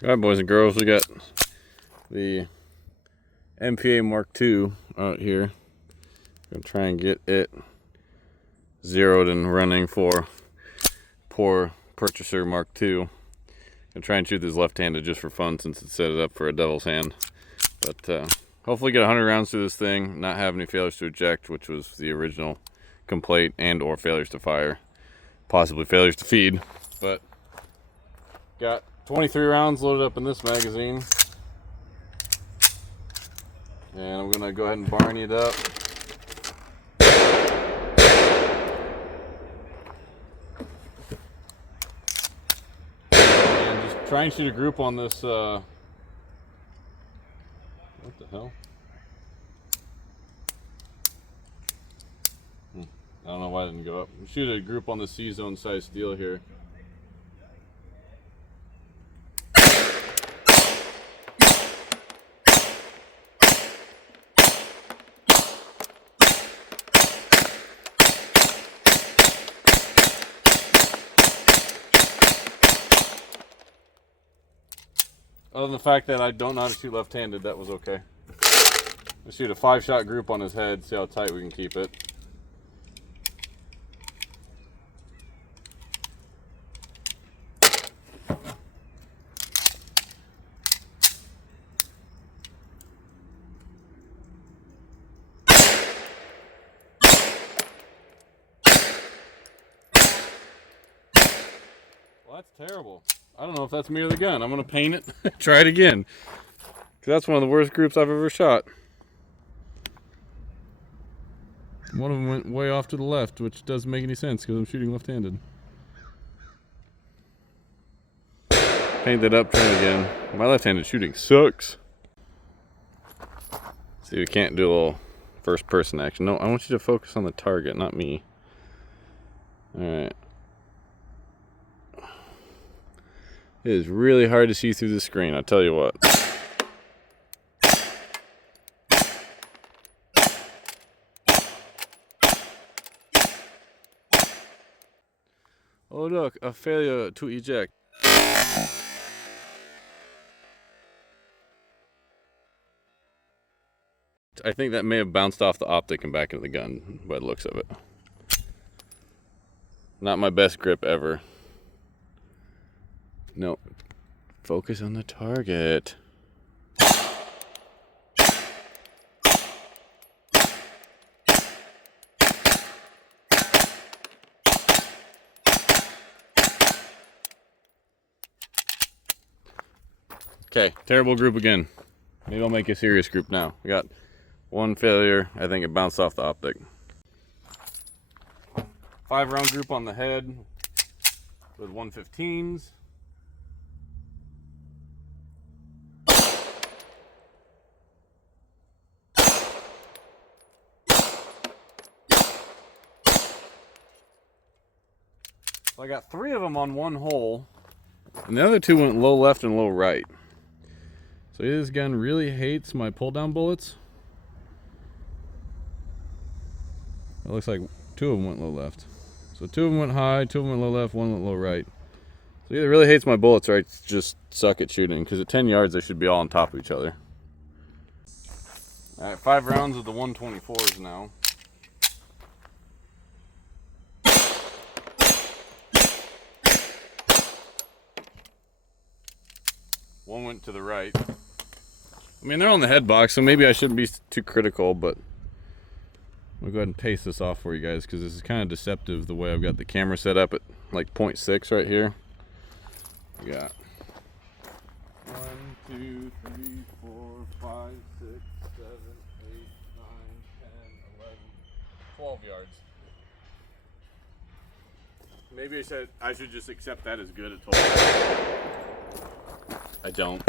All right, boys and girls, we got the MPA Mark II out here. Gonna try and get it zeroed and running for poor purchaser Mark II. Gonna try and shoot this left-handed just for fun since it's set it up for a devil's hand. But hopefully get 100 rounds through this thing, not have any failures to eject, which was the original complaint, and or failures to fire, possibly failures to feed. But got 23 rounds loaded up in this magazine, and I'm gonna go ahead and Barney it up. And just try and shoot a group on this, what the hell? I don't know why it didn't go up. Shoot a group on the C-zone size steel here. Other than the fact that I don't know how to shoot left-handed, that was okay. Let's shoot a 5-shot group on his head, see how tight we can keep it. Well, that's terrible. I don't know if that's me or the gun. I'm going to paint it, try it again. Because that's one of the worst groups I've ever shot. One of them went way off to the left, which doesn't make any sense because I'm shooting left-handed. Paint that up, try it again. My left-handed shooting sucks. See, we can't do a little first-person action. No, I want you to focus on the target, not me. Alright. It is really hard to see through the screen, I'll tell you what. Oh look, a failure to eject. I think that may have bounced off the optic and back into the gun by the looks of it. Not my best grip ever. No, focus on the target. Okay, terrible group again. Maybe I'll make a serious group now. We got one failure. I think it bounced off the optic. 5-round group on the head with 115s. So I got 3 of them on one hole, and the other 2 went low left and low right. So this gun really hates my pull down bullets. It looks like 2 of them went low left. So 2 of them went high, 2 of them went low left, 1 went low right. So either really hates my bullets or I just suck at shooting, because at 10 yards they should be all on top of each other. Alright, 5 rounds of the 124s now. One went to the right. I mean, they're on the head box, so maybe I shouldn't be too critical, but I'll go ahead and paste this off for you guys because this is kind of deceptive the way I've got the camera set up at like 0.6 right here. We got 1, 2, 3, 4, 5, 6, 7, 8, 9, 10, 11, 12 yards. Maybe I should just accept that as good at 12. I don't.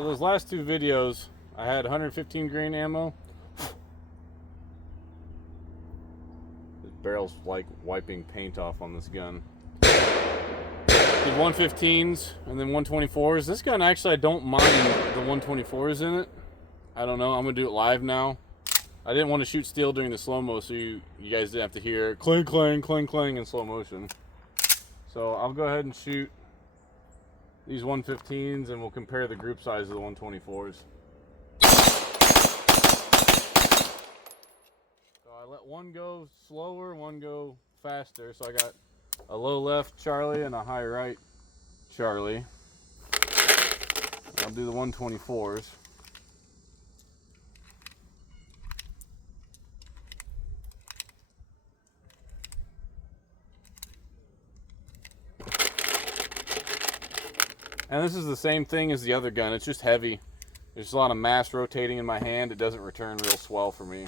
So those last two videos, I had 115 grain ammo. This barrel's like wiping paint off on this gun. Did 115s and then 124s. This gun, actually, I don't mind the 124s in it. I don't know. I'm going to do it live now. I didn't want to shoot steel during the slow-mo, so you guys didn't have to hear clang, clang, clang, clang in slow motion. So I'll go ahead and shoot these 115s, and we'll compare the group size of the 124s. So I let one go slower, one go faster. So I got a low left Charlie and a high right Charlie. I'll do the 124s. And this is the same thing as the other gun. It's just heavy. There's a lot of mass rotating in my hand. It doesn't return real swell for me.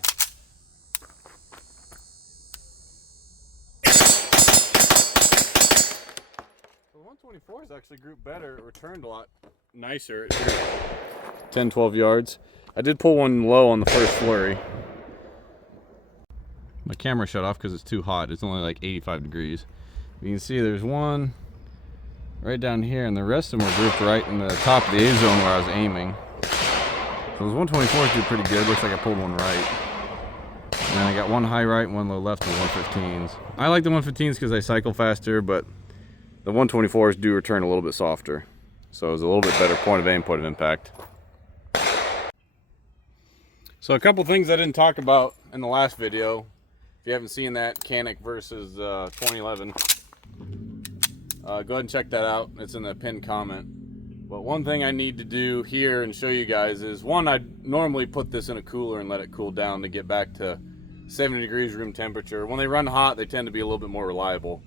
The 124s actually grouped better. It returned a lot nicer. 10, 12 yards. I did pull one low on the first flurry. My camera shut off because it's too hot. It's only like 85 degrees. You can see there's one right down here, and the rest of them were grouped right in the top of the A zone where I was aiming. So those 124s do pretty good. Looks like I pulled one right. And then I got one high right, one low left, and 115s. I like the 115s because they cycle faster, but the 124s do return a little bit softer. So it was a little bit better point of aim, point of impact. So a couple things I didn't talk about in the last video. If you haven't seen that, Canic versus 2011. Go ahead and check that out. It's in the pinned comment. But one thing I need to do here and show you guys is, one, I normally put this in a cooler and let it cool down to get back to 70 degrees room temperature. When they run hot, they tend to be a little bit more reliable.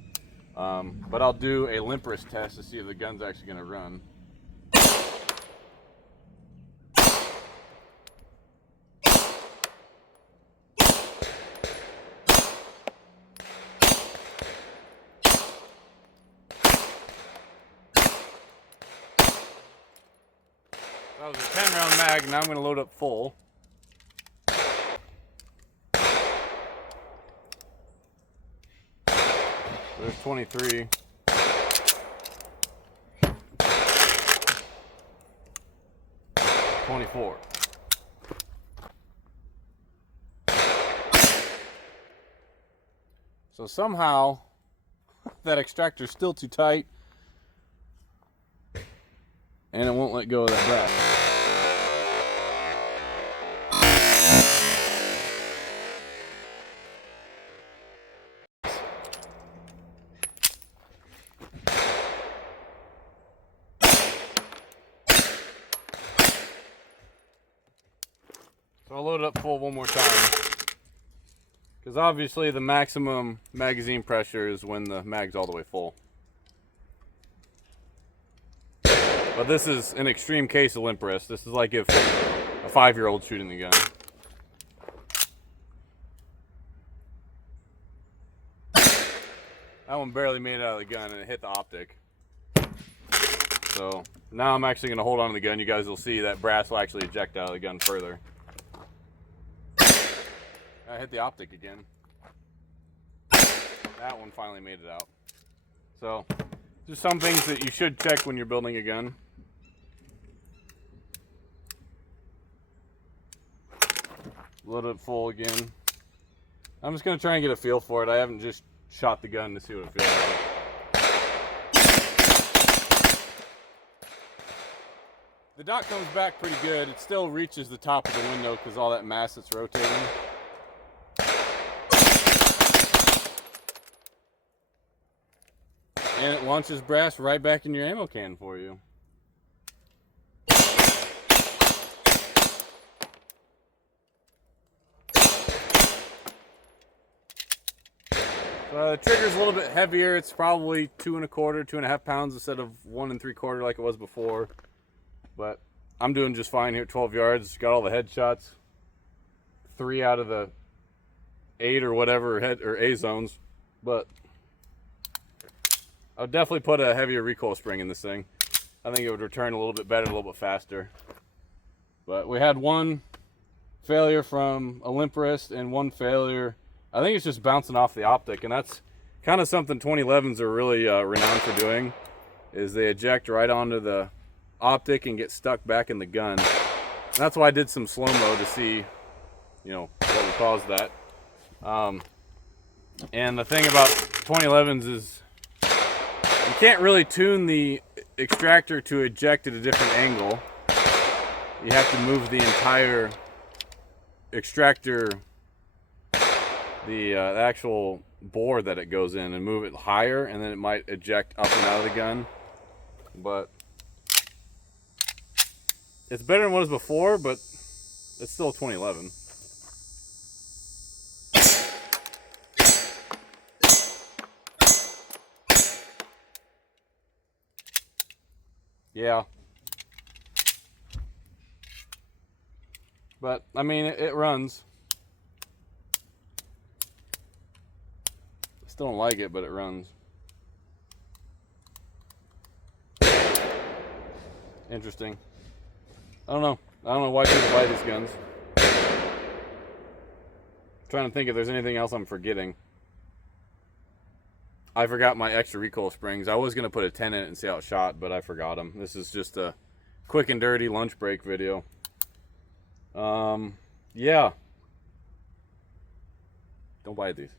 But I'll do a limp wrist test to see if the gun's actually going to run. That was a 10-round mag, now I'm going to load up full. There's 23. $24. So somehow that extractor's still too tight, and it won't let go of that brass. So I'll load it up full one more time, because obviously the maximum magazine pressure is when the mag's all the way full. But this is an extreme case of limp wrist. This is like if a 5-year-old shooting the gun. That one barely made it out of the gun and it hit the optic. So now I'm actually going to hold on to the gun. You guys will see that brass will actually eject out of the gun further. I hit the optic again. That one finally made it out. So just some things that you should check when you're building a gun. Load it full again. I'm just going to try and get a feel for it. I haven't just shot the gun to see what it feels like. The dot comes back pretty good. It still reaches the top of the window because all that mass that's rotating. And it launches brass right back in your ammo can for you. The trigger's a little bit heavier. It's probably 2 1/4, 2.5 pounds instead of 1 3/4 like it was before. But I'm doing just fine here at 12 yards. Got all the headshots. 3 out of the 8 or whatever head or A zones. But I would definitely put a heavier recoil spring in this thing. I think it would return a little bit better, a little bit faster. But we had one failure from a limp wrist and one failure. I think it's just bouncing off the optic, and that's kind of something 2011s are really renowned for doing, is they eject right onto the optic and get stuck back in the gun. And that's why I did some slow-mo to see, you know, what would cause that. And the thing about 2011s is you can't really tune the extractor to eject at a different angle. You have to move the entire extractor, the actual bore that it goes in, and move it higher, and then it might eject up and out of the gun. But it's better than what it was before, but it's still 2011. Yeah. But, I mean, it runs. Still don't like it, but it runs. Interesting. I don't know why people buy these guns. I'm trying to think if there's anything else I'm forgetting. I forgot my extra recoil springs. I was going to put a 10 in it and see how it shot, but I forgot them. This is just a quick and dirty lunch break video. Yeah. Don't buy these.